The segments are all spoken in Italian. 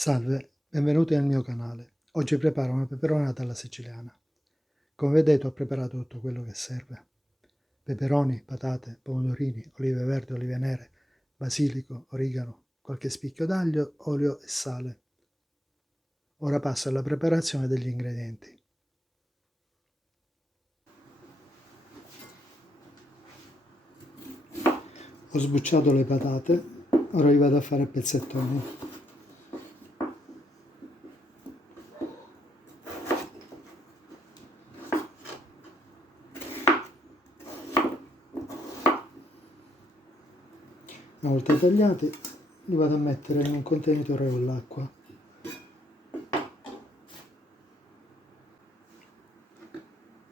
Salve, benvenuti nel mio canale. Oggi preparo una peperonata alla siciliana. Come vedete ho preparato tutto quello che serve. Peperoni, patate, pomodorini, olive verdi, olive nere, basilico, origano, qualche spicchio d'aglio, olio e sale. Ora passo alla preparazione degli ingredienti. Ho sbucciato le patate, ora li vado a fare a pezzettoni. Una volta tagliati li vado a mettere in un contenitore con l'acqua.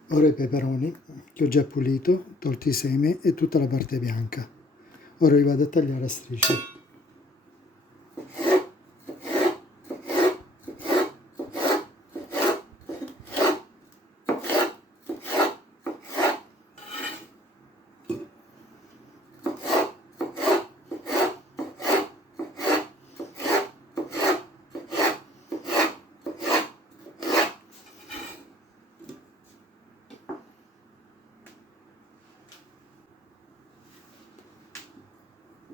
Ora i peperoni, che ho già pulito, tolti i semi e tutta la parte bianca. Ora li vado a tagliare a strisce.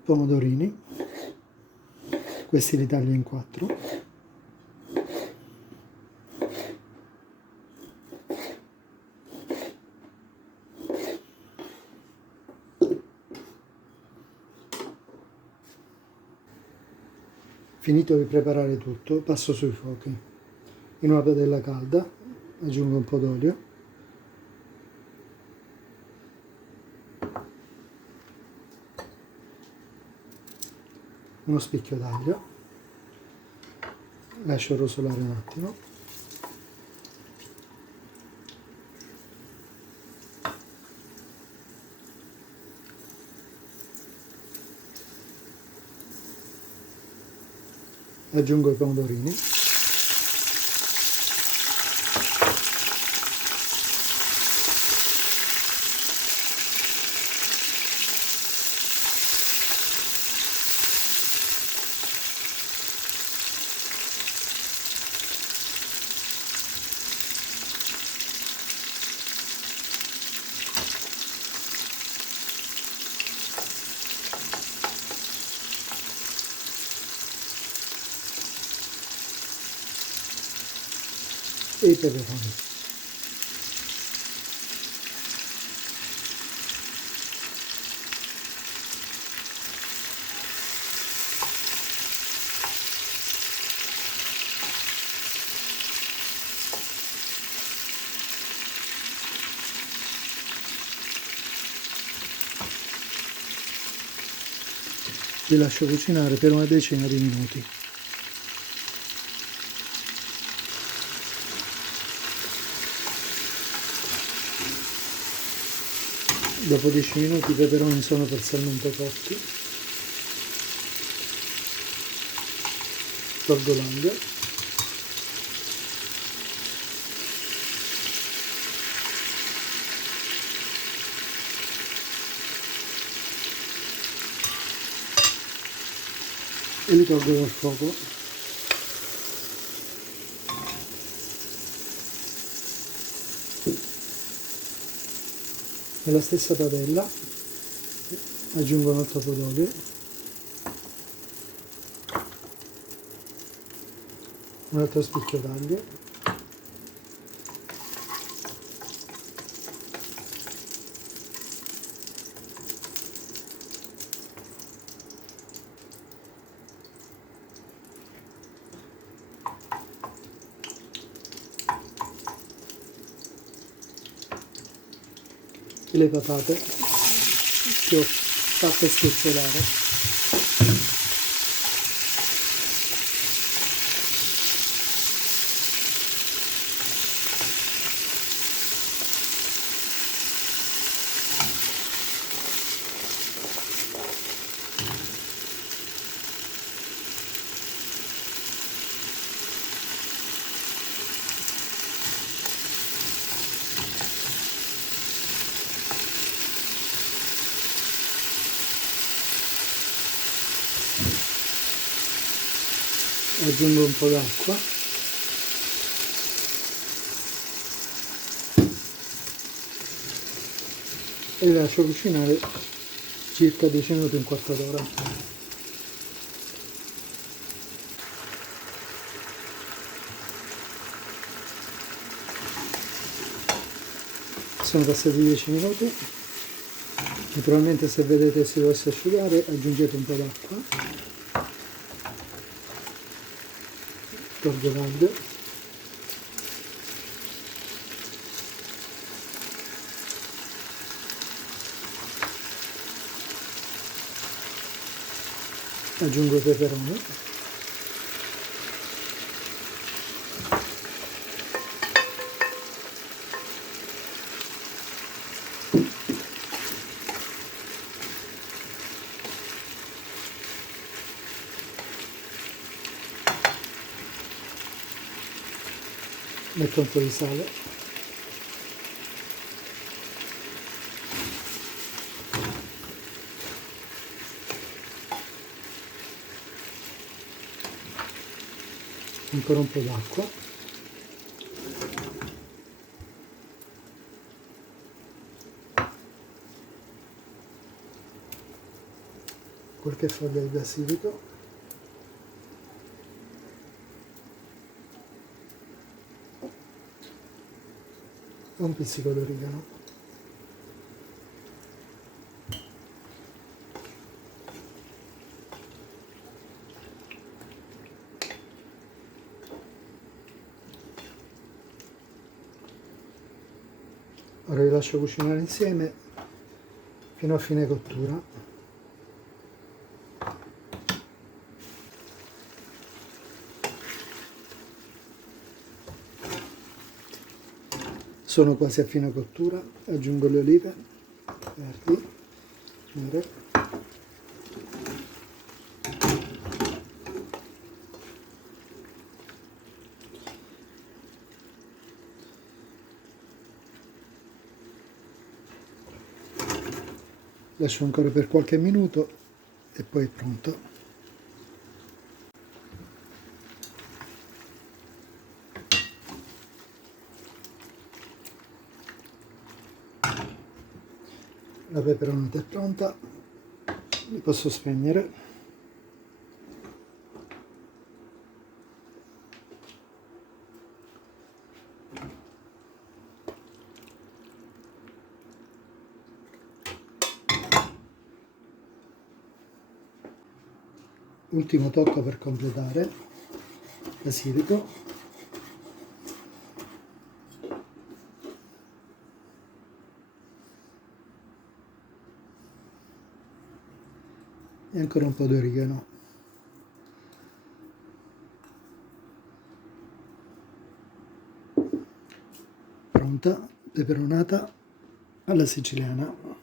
Pomodorini, questi li taglio in 4. Finito di preparare tutto, passo sui fuochi. In una padella calda aggiungo un po' d'olio, uno spicchio d'aglio, lascio rosolare un attimo, aggiungo i pomodorini, e i peperoni. Li lascio cucinare per una decina di minuti. Dopo 10 minuti i peperoni sono parzialmente cotti. Tolgo l'aglio. E li tolgo dal fuoco. Nella stessa padella aggiungo un altro po' d'olio, un altro spicchio d'aglio, e le patate che ho fatto schiacciolare. Aggiungo un po' d'acqua e lascio cucinare circa 10 minuti, un quarto d'ora. Sono passati 10 minuti. Naturalmente, se vedete si dovesse asciugare, aggiungete un po' d'acqua, tolgo l'alga, aggiungo i peperoni, metto un po' di sale, ancora un po' d'acqua, qualche foglia di basilico, e un pizzico d'origano. Ora li lascio cucinare insieme fino a fine cottura. Sono quasi a fine cottura, aggiungo le olive verdi, nere, lascio ancora per qualche minuto e poi è pronto. La peperonata è pronta, li posso spegnere. Ultimo tocco per completare, basilico, e ancora un po' di origano. Pronta, peperonata alla siciliana.